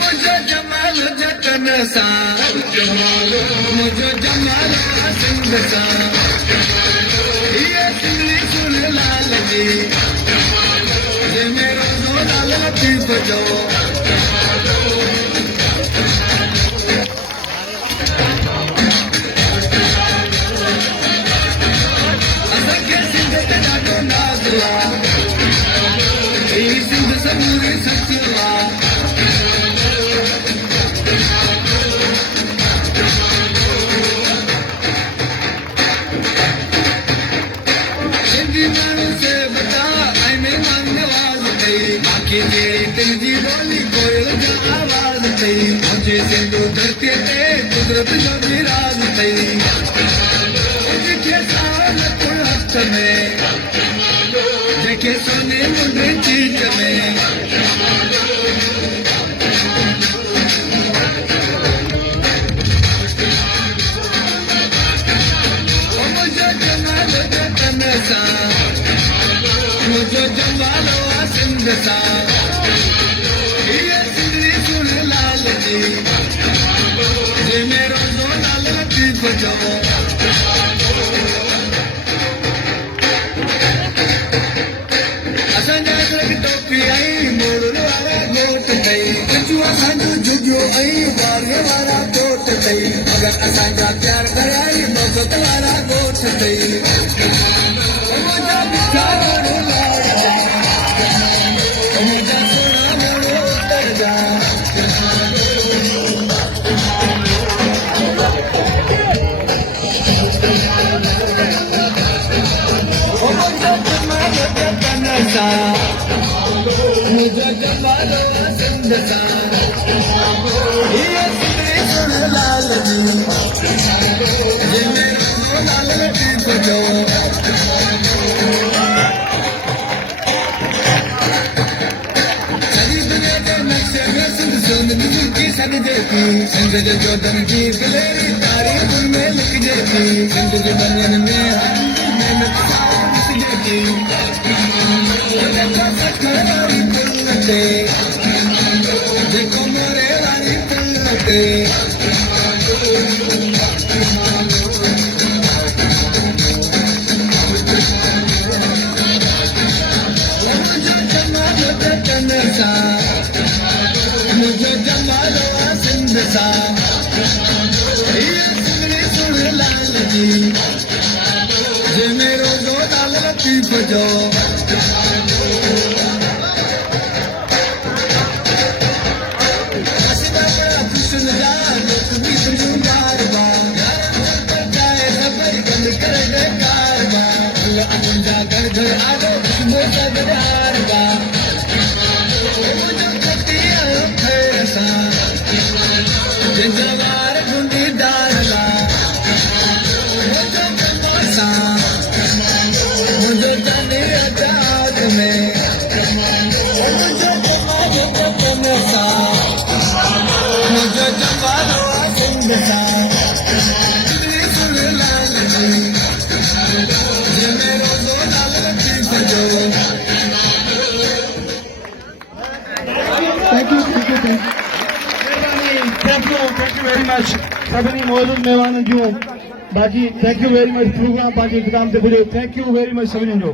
मुझे जमाल जतन सा मुझे जमाल सिंध सा ये सिंधी सुन लाल जी ये मेरो लाल थी बजो असांखे सिंध ते ॾाढो नाज़ आहे ही सिंध समूरी सचियो आहे दिलजी बोली कोयल जो आवाज थी मुझे सिंधु धरती ते कुदरत जो मिराज थी जेके साल कुल हथ में जेके सोने मुंडे चीज में मुझे जमाल जतन सा मुझे जमालो सिंध सा टोपी आई मोड़ वारा गोट थई कचुआ खांजो जुजो आई वारे वारा गोट थई मगर असांजा प्यार कराई मोहब्बत वारा गोट थई मुंहिंजा मिठा मोड़ो लाड़ा मुंहिंजा सोना मोड़ो उतर जा मुझे जमालो सिंध सा ये सिंधी सुन लाल जी ये मेरो लाल थी बजो सॼी दुनिया जे नक्शे में सिंध सोनगी की सॾिजे थी सिंध जे जोधन जी दिलेरी तारीख़ुनि में लिखिजे थी सिंध जे बनियन में हर महिनत सां ॾिसिजे थी जेको मोरे वारी पुल ते मुझे जमालो सिंध सा ये सिंधी सुन लाल जी ये मेरो दो लाल थी बजो जवार गुंडी डाला मुझे जाने जाग में मुझे जवालो सिंध सा सुन लाल जी ये मेरो दो लाल थी बजो Thank you very much. सभिनी मौजूद मेहमान जो बाकी thank you very much program पंहिंजे इख़्तिताम ते पुॼो. Thank you very much सभिनी जो.